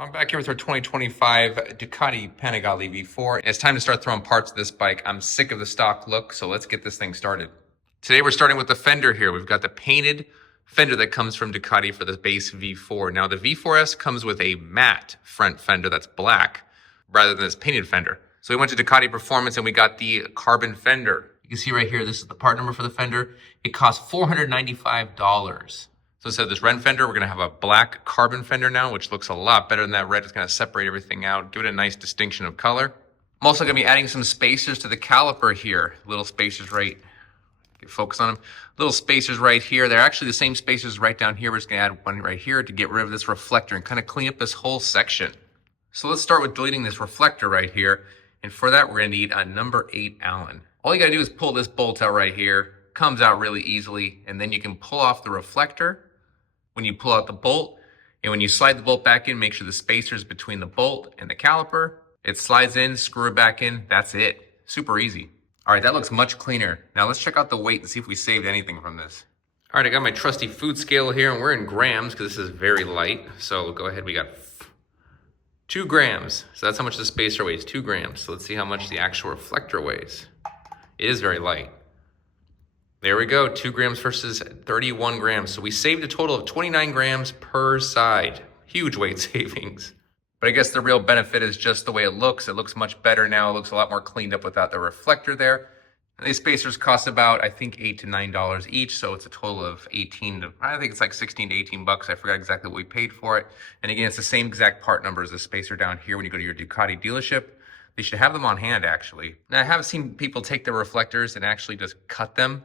I'm back here with our 2025 Ducati Panigale V4. And it's time to start throwing parts of this bike. I'm sick of the stock look, so let's get this thing started. Today we're starting with the fender here. We've got the painted fender that comes from Ducati for the base V4. Now the V4S comes with a matte front fender that's black rather than this painted fender. So we went to Ducati Performance and we got the carbon fender. You can see right here, this is the part number for the fender. It costs $495. So instead of this red fender, we're gonna have a black carbon fender now, which looks a lot better than that red. It's gonna separate everything out, give it a nice distinction of color. I'm also gonna be adding some spacers to the caliper here. Little spacers right, focus on them. Little spacers right here. They're actually the same spacers right down here. We're just gonna add one right here to get rid of this reflector and kind of clean up this whole section. So let's start with deleting this reflector right here. And for that, we're gonna need a number 8 Allen. All you gotta do is pull this bolt out right here. Comes out really easily. And then you can pull off the reflector when you pull out the bolt. And when you slide the bolt back in, make sure the spacer's between the bolt and the caliper. It slides in, screw it back in. That's it. Super easy. All right, that looks much cleaner. Now let's check out the weight and see if we saved anything from this. All right, I got my trusty food scale here, and we're in grams because this is very light. So go ahead, we got 2 grams. So that's how much the spacer weighs, 2 grams. So let's see how much the actual reflector weighs. It is very light. There we go, 2 grams versus 31 grams. So we saved a total of 29 grams per side. Huge weight savings. But I guess the real benefit is just the way it looks. It looks much better now. It looks a lot more cleaned up without the reflector there. And these spacers cost about, I think, $8 to $9 each. So it's a total of 18 to, I think it's like 16 to 18 bucks. I forgot exactly what we paid for it. And again, it's the same exact part number as the spacer down here when you go to your Ducati dealership. They should have them on hand, actually. Now, I have seen people take their reflectors and actually just cut them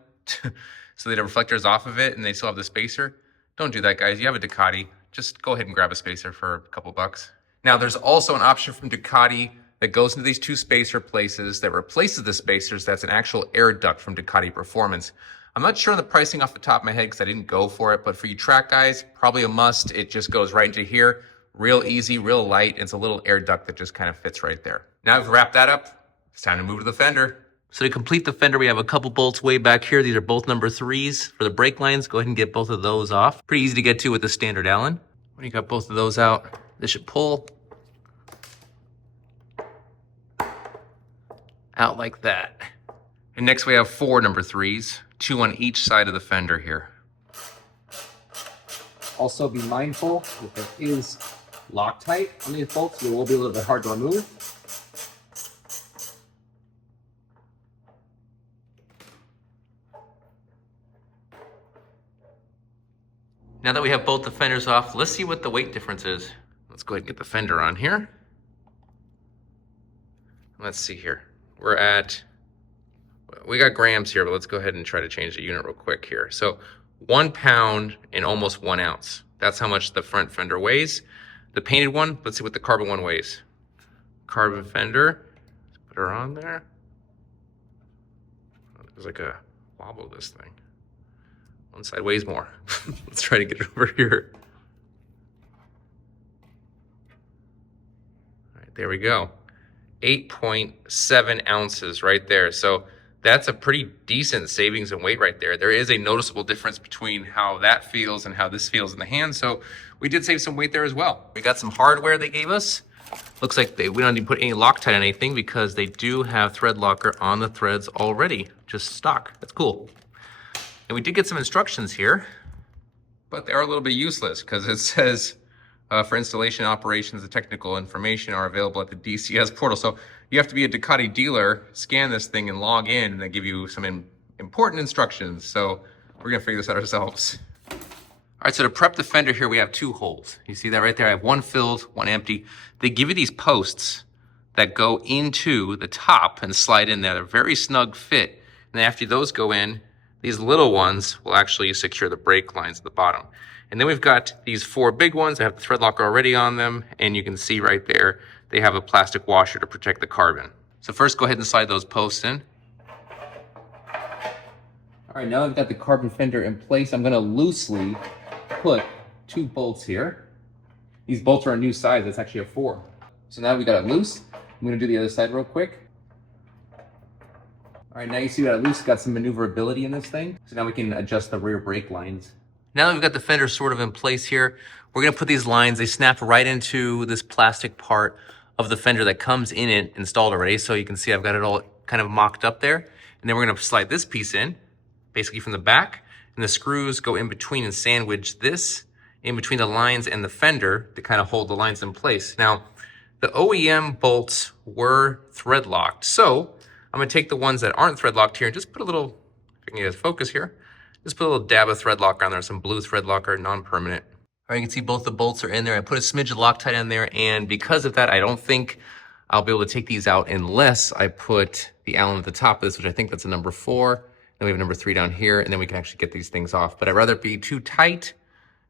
so that the reflector's off of it and they still have the spacer. Don't do that, guys. You have a Ducati. Just go ahead and grab a spacer for a couple bucks. Now, there's also an option from Ducati that goes into these 2 spacer places that replaces the spacers. That's an actual air duct from Ducati Performance. I'm not sure on the pricing off the top of my head because I didn't go for it, but for you track guys, probably a must. It just goes right into here. Real easy, real light. It's a little air duct that just kind of fits right there. Now I've wrapped that up. It's time to move to the fender. So to complete the fender, we have a couple bolts way back here. These are both number 3s for the brake lines. Go ahead and get both of those off. Pretty easy to get to with the standard Allen. When you got both of those out, this should pull out like that. And next we have 4 number 3s, 2 on each side of the fender here. Also be mindful that there is Loctite on these bolts. It will be a little bit hard to remove. Now that we have both the fenders off, let's see what the weight difference is. Let's go ahead and get the fender on here. Let's see here. We're at, we got grams here, but let's go ahead and try to change the unit real quick here. So 1 pound and almost 1 ounce. That's how much the front fender weighs. The painted one, let's see what the carbon one weighs. Carbon fender, let's put her on there. There's like a wobble this thing. One side weighs more. Let's try to get it over here. All right, there we go. 8.7 ounces right there. So that's a pretty decent savings in weight right there. There is a noticeable difference between how that feels and how this feels in the hand. So we did save some weight there as well. We got some hardware they gave us. Looks like we don't need to put any Loctite on anything because they do have thread locker on the threads already, just stock. That's cool. And we did get some instructions here, but they are a little bit useless because it says for installation operations, the technical information are available at the DCS portal. So you have to be a Ducati dealer, scan this thing and log in, and they give you some important instructions. So we're gonna figure this out ourselves. All right, so to prep the fender here, we have 2 holes. You see that right there? I have 1 filled, 1 empty. They give you these posts that go into the top and slide in there. They're very snug fit. And after those go in, these little ones will actually secure the brake lines at the bottom. And then we've got these 4 big ones that have the thread locker already on them. And you can see right there, they have a plastic washer to protect the carbon. So first go ahead and slide those posts in. All right, now I've got the carbon fender in place. I'm gonna loosely put 2 bolts here. These bolts are a new size, it's actually a 4. So now we got it loose. I'm gonna do the other side real quick. All right, now you see that I at least got some maneuverability in this thing. So now we can adjust the rear brake lines Now that we've got the fender sort of in place here, we're gonna put these lines, they snap right into this plastic part of the fender that comes in it installed already. So you can see I've got it all kind of mocked up there. And then we're gonna slide this piece in, basically from the back, and the screws go in between and sandwich this in between the lines and the fender to kind of hold the lines in place. Now, the OEM bolts were thread locked. So I'm gonna take the ones that aren't thread locked here and just put a little, if I can get a focus here, just put a little dab of thread locker on there, some blue thread locker, non-permanent. All right, you can see both the bolts are in there. I put a smidge of Loctite on there, and because of that, I don't think I'll be able to take these out unless I put the Allen at the top of this, which I think that's a number 4. Then we have a number 3 down here, and then we can actually get these things off. But I'd rather it be too tight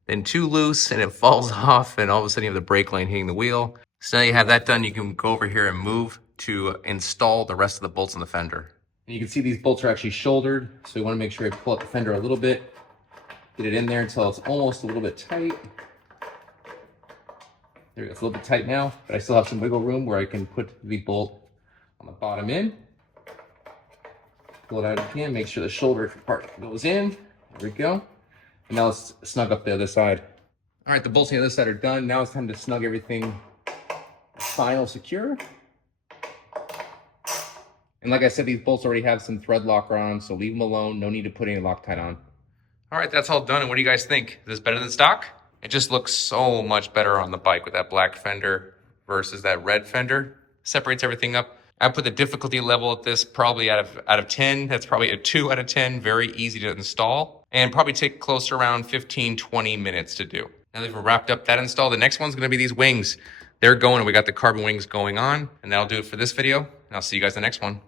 than too loose, and it falls off, and all of a sudden you have the brake line hitting the wheel. So now you have that done, you can go over here and move to install the rest of the bolts on the fender. And you can see these bolts are actually shouldered, so you want to make sure you pull up the fender a little bit, get it in there until it's almost a little bit tight. There we go, it's a little bit tight now, but I still have some wiggle room where I can put the bolt on the bottom in. Pull it out again, make sure the shoulder part goes in. There we go. And now let's snug up the other side. All right, the bolts on the other side are done. Now it's time to snug everything final secure. And like I said, these bolts already have some thread locker on, so leave them alone. No need to put any Loctite on. All right, that's all done. And what do you guys think? Is this better than stock? It just looks so much better on the bike with that black fender versus that red fender. Separates everything up. I put the difficulty level at this probably out of 10. That's probably a 2 out of 10. Very easy to install and probably take close to around 15, 20 minutes to do. Now that we've wrapped up that install, the next one's gonna be these wings. They're going and we got the carbon wings going on, and that'll do it for this video. And I'll see you guys in the next one.